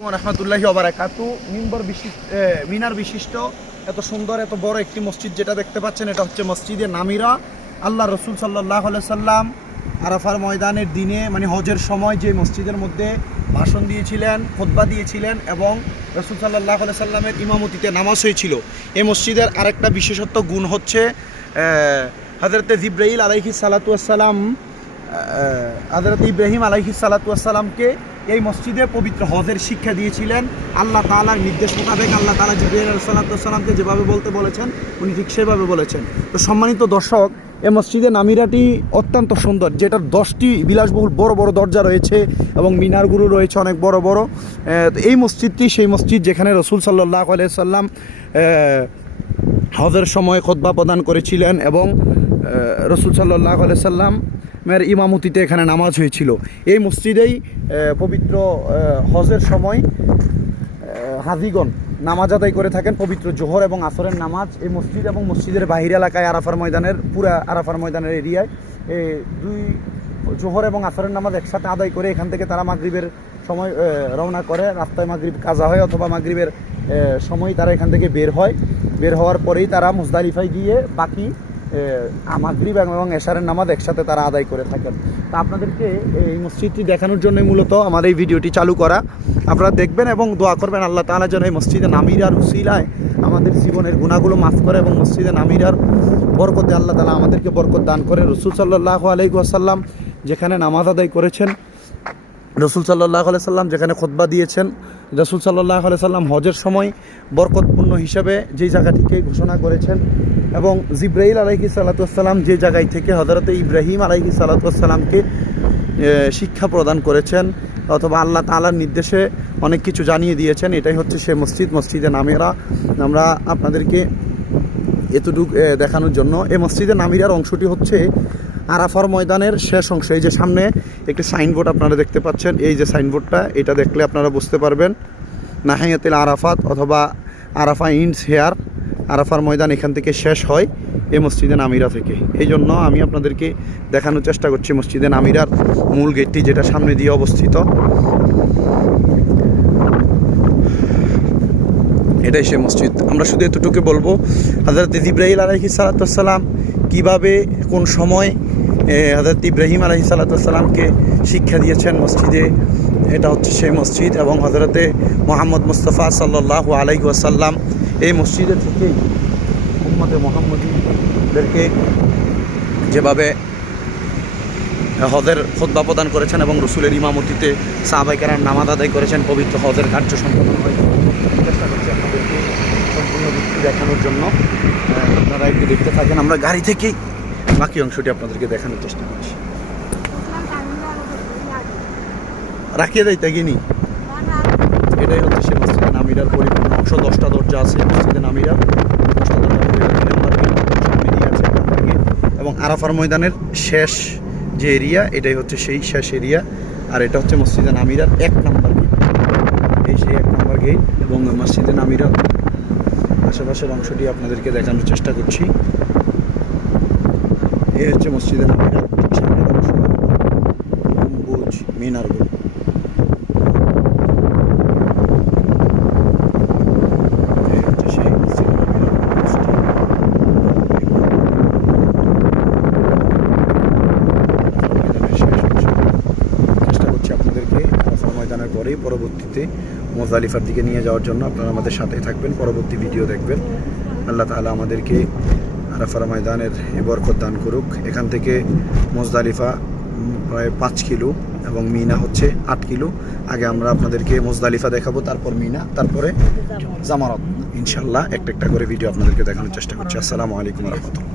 রহমতুল্লাহি অবারাকাতু মিম্বর বিশিষ্ট মিনার বিশিষ্ট, এত সুন্দর, এত বড় একটি মসজিদ যেটা দেখতে পাচ্ছেন, এটা হচ্ছে মসজিদে নামিরা। আল্লাহ রসুল সাল্লাহ সাল্লাম আরাফার ময়দানের দিনে মানে হজের সময় যে মসজিদের মধ্যে ভাষণ দিয়েছিলেন খোদ্া দিয়েছিলেন এবং রসুল সাল্লাহ সাল্লামের ইমামতিতে নামাজ হয়েছিল। এই মসজিদের আরেকটা বিশেষত্ব গুণ হচ্ছে হজরতে জিব্রাইল আলাইহি সালাতাম হজরত ইব্রাহিম আলাইহি সালাতামকে এই মসজিদে পবিত্র হজের শিক্ষা দিয়েছিলেন। আল্লাহ তালার নির্দেশ মোতাবেক আল্লাহ তালা জিব্রাইল সালাতামকে যেভাবে বলতে বলেছেন, উনি ঠিক সেভাবে বলেছেন। তো সম্মানিত দর্শক, এই মসজিদে নামিরাটি অত্যন্ত সুন্দর, যেটার দশটি বিলাসবহুল বড় বড় দরজা রয়েছে এবং মিনারগুলো রয়েছে অনেক বড় বড়। এই মসজিদটি সেই মসজিদ যেখানে রসুল সাল্লাহ আলাইসাল্লাম হজের সময় খোদ্া প্রদান করেছিলেন এবং রসুল সাল্লাহ সাল্লাম মের ইমামতিতে এখানে নামাজ হয়েছিল। এই মসজিদেই পবিত্র হজের সময় হাজিগণ নামাজ আদায় করে থাকেন পবিত্র জোহর এবং আসরের নামাজ। এই মসজিদ এবং মসজিদের বাহির এলাকায় আরাফার ময়দানের, পুরা আরাফার ময়দানের এরিয়ায় এই দুই জোহর এবং আসরের নামাজ একসাথে আদায় করে এখান থেকে তারা মাগরিবের সময় রওনা করে। রাস্তায় মাগরিব কাজা হয় অথবা মাগরিবের সময় তারা এখান থেকে বের হয়। বের হওয়ার পরেই তারা মুজদালিফায় গিয়ে বাকি মাগরিব এবং এশারের নামাজ একসাথে তারা আদায় করে থাকেন। তা আপনাদেরকে এই মসজিদটি দেখানোর জন্যই মূলত আমার এই ভিডিওটি চালু করা। আপনারা দেখবেন এবং দোয়া করবেন আল্লাহ তাআলা যেন এই মসজিদে নামিরার উসিলায় আমাদের জীবনের গুণাগুলো মাফ করে এবং মসজিদে নামিরার বরকতে আল্লাহ তালা আমাদেরকে বরকত দান করে। রসুল সাল্লাহ আলাইকু আসাল্লাম যেখানে নামাজ আদায় করেছেন, রসুল সাল্লাহ সাল্লাম যেখানে খোতবা দিয়েছেন, রসুল সাল্লাহ সাল্লাম হজের সময় বরকতপূর্ণ হিসাবে যেই জায়গাটিকে ঘোষণা করেছেন এবং জিব্রাহিল আলাইহি সালাতাম যে জায়গায় থেকে হজরত ইব্রাহিম আলাইহি সালাতামকে শিক্ষা প্রদান করেছেন অথবা আল্লাহ তালার নির্দেশে অনেক কিছু জানিয়ে দিয়েছেন। এটাই হচ্ছে সে মসজিদ, মসজিদে নামেরা। আমরা আপনাদেরকে এতটুকু দেখানোর জন্য। এই মসজিদের নামিরার অংশটি হচ্ছে আরাফার ময়দানের শেষ অংশ। এই যে সামনে একটি সাইনবোর্ড আপনারা দেখতে পাচ্ছেন। এই যে সাইনবোর্ডটা, এটা দেখলে আপনারা বুঝতে পারবেন। নাহাইয়াতিল আরাফাত অথবা আরাফা ইন্ডস হেয়ার। আরাফার ময়দান এখান থেকে শেষ হয় এই মসজিদে নামিরা থেকে। এই জন্য আমি আপনাদেরকে দেখানোর চেষ্টা করছি মসজিদে নামিরার মূল গেটটি যেটা সামনে দিয়ে অবস্থিত। এটাই সে মসজিদ। আমরা শুধু এতটুকু বলব হজরত ইব্রাহিম আলহি সালাতাম কীভাবে, কোন সময় হজরত ইব্রাহিম আলহি সালাতামকে শিক্ষা দিয়েছেন মসজিদে, এটা হচ্ছে সেই মসজিদ এবং হজরতে মোহাম্মদ মুস্তফা সাল্লাহ আলাইহি এই মসজিদে থেকেই মোহাম্মদে মোহাম্মদীদেরকে যেভাবে হজের খোদ্া প্রদান করেছেন এবং রসুলের ইমামতিতে সাহাবাইকার নামাজ আদায় করেছেন পবিত্র হজের কার্য সম্পাদন হয় চেষ্টা করছি আপনাদেরকে সম্পূর্ণ দেখানোর জন্য। আপনারা একটু দেখতে থাকেন আমরা গাড়ি থেকেই বাকি অংশটি আপনাদেরকে দেখানোর চেষ্টা করছি। রাখিয়ে দেয় তাগিনি এটাই হচ্ছে সে মসজিদে নামিরার পরিপূর্ণ অংশ দশটা দরজা আছে, মসজিদে নামিরার দশটা দরজা আছে এবং আরাফার ময়দানের শেষ যে এরিয়া, এটাই হচ্ছে সেই শেষ এরিয়া, আর এটা হচ্ছে মসজিদে নামিরার এক নাম্বার গেট। এই সেই এক নাম্বার গেট এবং মসজিদে নামিরার আশেপাশের অংশটি আপনাদেরকে দেখানোর চেষ্টা করছি। এই হচ্ছে মসজিদে নামিরার সামনের অংশ গম্বুজ মিনারগুলো এই হচ্ছে সেই মসজিদে নামিরার অংশটি। ময়দানের শেষ অংশ। চেষ্টা করছি আপনাদেরকে আরাফা ময়দানের পরেই পরবর্তীতে মোজালিফার দিকে নিয়ে যাওয়ার জন্য আপনারা আমাদের সাথে থাকবেন। পরবর্তী ভিডিও দেখবেন। আল্লাহ তাআলা আমাদেরকে আরাফার ময়দানের বরকত দান করুক। এখান থেকে মোজদালিফা প্রায় পাঁচ কিলো এবং মিনা হচ্ছে আট কিলো। আগে আমরা আপনাদেরকে মোজদালিফা দেখাবো, তারপর মিনা, তারপরে জামারত ইনশাল্লাহ একটা একটা করে ভিডিও আপনাদেরকে দেখানোর চেষ্টা করছি। আসসালামু আলাইকুম রহমতুল্লাহ।